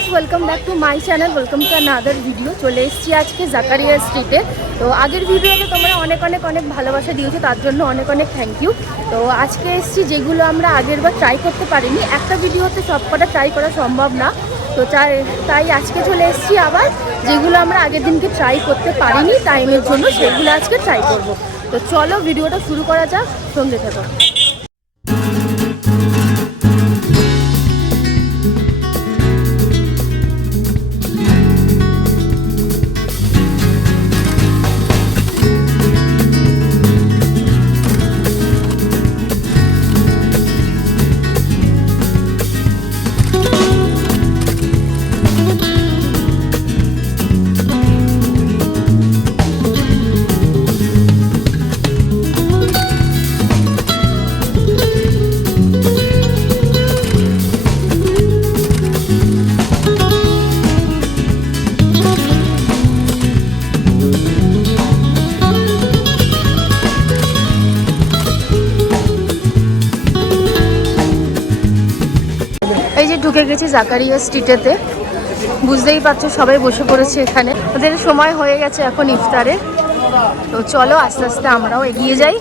Guys, welcome back to my channel, welcome to another video. চলে এসেছি আজকে জাকারিয়া স্ট্রিটে। তো আগের ভিডিওতে তোমরা অনেক ভালোবাসা দিয়েছো, তার জন্য অনেক থ্যাংক ইউ। তো আজকে এসেছি যেগুলো আমরা আগের বার ট্রাই করতে পারিনি, একটা ভিডিওতে সবকটা ট্রাই করা সম্ভব না। তো তাই আজকে চলে এসেছি আবার যেগুলো আমরা আগের দিনকে ট্রাই করতে পারিনি টাইমের জন্য, সেগুলো আজকে ট্রাই করব। তো চলো ভিডিওটা শুরু করা যাক, সঙ্গে থাকো। এই যে ঢুকে গেছি জাকারিয়া স্ট্রিটেতে, বুঝতেই পারছো সবাই বসে পড়েছে এখানে। ওদের সময় হয়ে গেছে এখন ইফতারে। তো চলো আস্তে আস্তে আমরাও এগিয়ে যাই।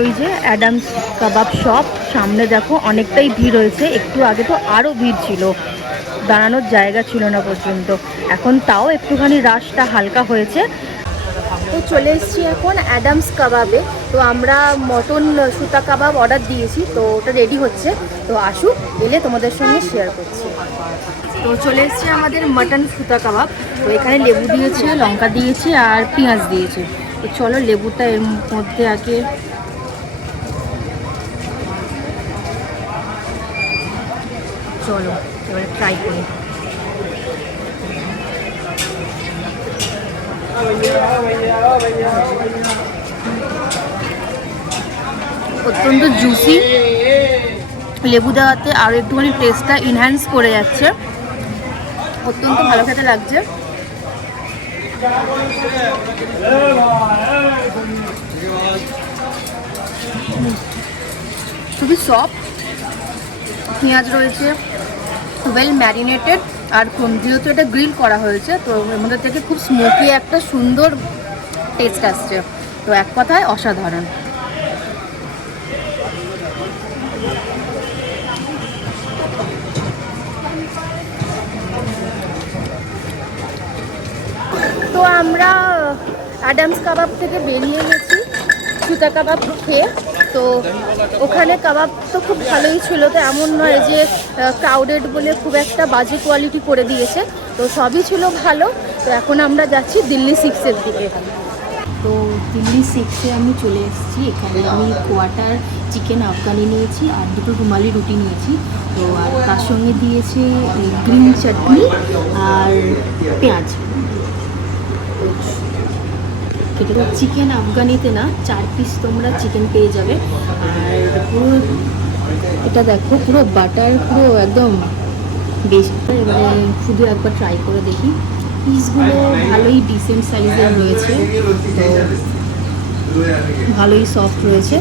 ওই যে অ্যাডামস কাবাব শপ, সামনে দেখো অনেকটাই ভিড় হয়েছে। একটু আগে তো আরও ভিড় ছিল, দাঁড়ানোর জায়গা ছিল না পর্যন্ত। এখন তাও একটুখানি রাশটা হালকা হয়েছে। তো চলে এসেছি এখন অ্যাডামস কাবাবে। তো আমরা মটন সুতা কাবাব অর্ডার দিয়েছি, তো ওটা রেডি হচ্ছে। তো আসুক, এলে তোমাদের সঙ্গে শেয়ার করছি। তো চলে এসেছি আমাদের মটন সুতা কাবাব। তো এখানে লেবু দিয়েছে, লঙ্কা দিয়েছে আর পেঁয়াজ দিয়েছে। তো চলো লেবুটা এর মধ্যে আগে চলো এবারে ট্রাই করি। অত্যন্ত জুসি, লেবু দেওয়াতে আরও একটুখানি টেস্টটা ইনহ্যান্স করে যাচ্ছে। অত্যন্ত ভালো খেতে লাগছে। খুবই সফট, পেঁয়াজ রয়েছে, ওয়েল ম্যারিনেটেড। আর যেহেতু এটা গ্রিল করা হয়েছে, তো এর মধ্যে থেকে খুব স্মোকি একটা সুন্দর টেস্ট আসছে। তো এক কথায় অসাধারণ। তো আমরা অ্যাডামস কাবাব থেকে বেরিয়ে গেছি সুতা কাবাব খেয়ে। তো ওখানে কাবাব তো খুব ভালোই ছিল, তো এমন নয় যে ক্রাউডেড বলে খুব একটা বাজে কোয়ালিটি করে দিয়েছে। তো সবই ছিল ভালো। তো এখন আমরা যাচ্ছি দিল্লি 6-এর দিকে। তো দিল্লি 6-এ আমি চলে এসেছি। এখানে আমি কোয়াটার চিকেন আফগানি নিয়েছি আর দুটো রুমালি রুটি নিয়েছি। তো আর তার সঙ্গে দিয়েছে গ্রিন চাটনি আর পেঁয়াজ। চিকেন আফগানিতে না 4 পিস তোমরা চিকেন পেয়ে যাবে। আর পুরো এটা দেখো, পুরো বাটার, পুরো একদম বেশি। এবারে শুধু একবার ট্রাই করে দেখি। পিসগুলো ভালোই ডিসেন্ট সাইজের রয়েছে, তো ভালোই সফট রয়েছে।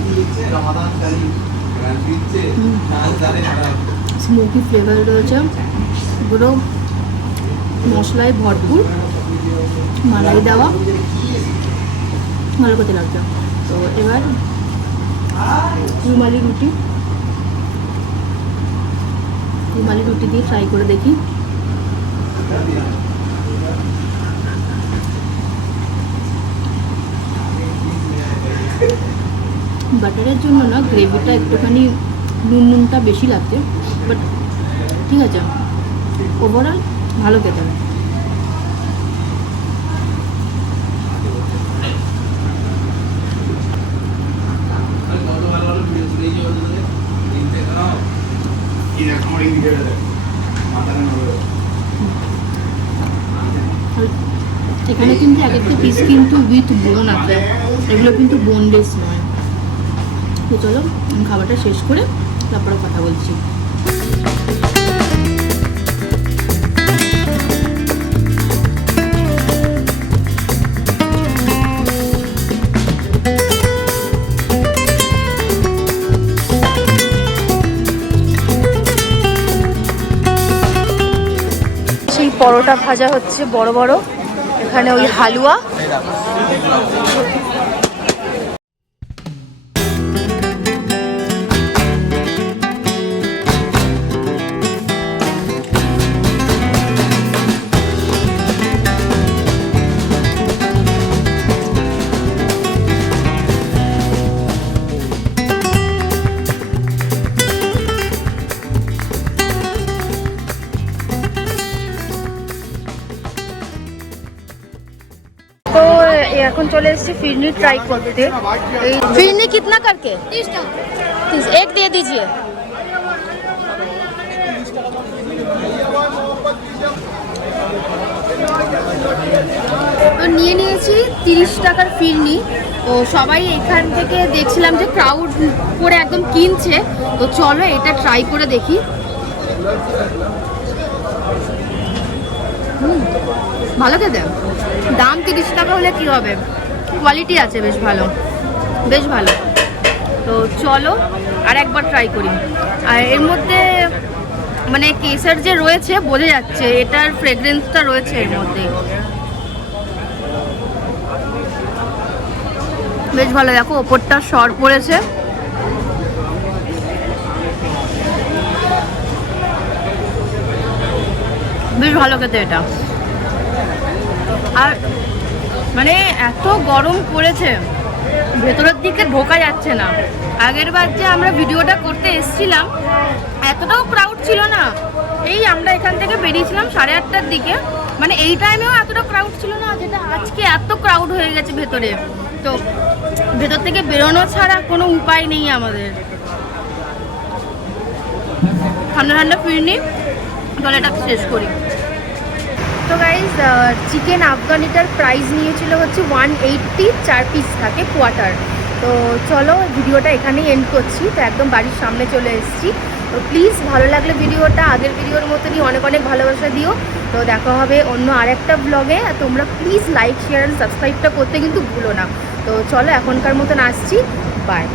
স্মোকি ফ্লেভার রয়েছে, পুরো মশলায় ভরপুর, মালাই দেওয়া, ভালো করতে লাগছে। তো এবার রুমালি রুটি দিয়ে ফ্রাই করে দেখি। বাটারের জন্য না গ্রেভিটা একটুখানি নুনটা বেশি লাগছে, বাট ঠিক আছে, ওভারঅল ভালো খেতে হবে। এখানে কিন্তু এক একটা পিস কিন্তু উইথ বোন আছে, এগুলো কিন্তু বোনলেস নয়। তো চলো খাবারটা শেষ করে তারপরে কথা বলছি। পরোটা ভাজা হচ্ছে বড় বড়, এখানে ওই হালুয়া। तो এখন চলে এসেছি ফিরনি ট্রাই করতে। এই ফিরনি कितना करके 30 টাকা, एक दे दीजिए। তো নিয়ে নিয়েছি 30 টাকার ফিরনি। তো সবাই এখান থেকে দেখছিলাম যে ক্রাউড করে একদম কিনছে, তো চলো এটা ট্রাই করে দেখি। ভালো খেতে, দাম 30 টাকা হলে কি হবে, কোয়ালিটি আছে বেশ ভালো, বেশ ভালো। তো চলো আর একবার ট্রাই করি। আর এর মধ্যে মানে কেসার যে রয়েছে বোঝা যাচ্ছে, এটার ফ্রেগরেন্সটা রয়েছে এর মধ্যে, বেশ ভালো। দেখো ওপরটা সর পড়েছে, বেশ ভালো খেতে এটা। আর মানে এত গরম পড়েছে, ভেতরের দিকে ঢোকা যাচ্ছে না। আগের বার যে আমরা ভিডিওটা করতে এসেছিলাম এতটাও ক্রাউড ছিল না, এই আমরা এখান থেকে বেরিয়েছিলাম 8:30টার দিকে, মানে এই টাইমেও এতটা ক্রাউড ছিল না, যেটা আজকে এত ক্রাউড হয়ে গেছে ভেতরে। তো ভেতর থেকে বেরোনো ছাড়া কোনো উপায় নেই আমাদের। ঠান্ডা ঠান্ডা ফিরনি, তাহলে এটা শেষ করি। তো গাইজ চিকেন আফগানিটার প্রাইস নিয়েছিল হচ্ছে 180, 4 পিস থাকে কোয়ার্টার। তো চলো ভিডিওটা এখানেই এন্ড করছি। তো একদম বাড়ির সামনে চলে এসেছি। তো প্লিজ ভালো লাগলে ভিডিওটা আগের ভিডিওর মতনই অনেক অনেক ভালোবাসা দিও। তো দেখা হবে অন্য আরেকটা ব্লগে। তোমরা প্লিজ লাইক শেয়ার অ্যান্ড সাবস্ক্রাইবটা করতে কিন্তু ভুলো না। তো চলো এখনকার মতন আসছি, বাই।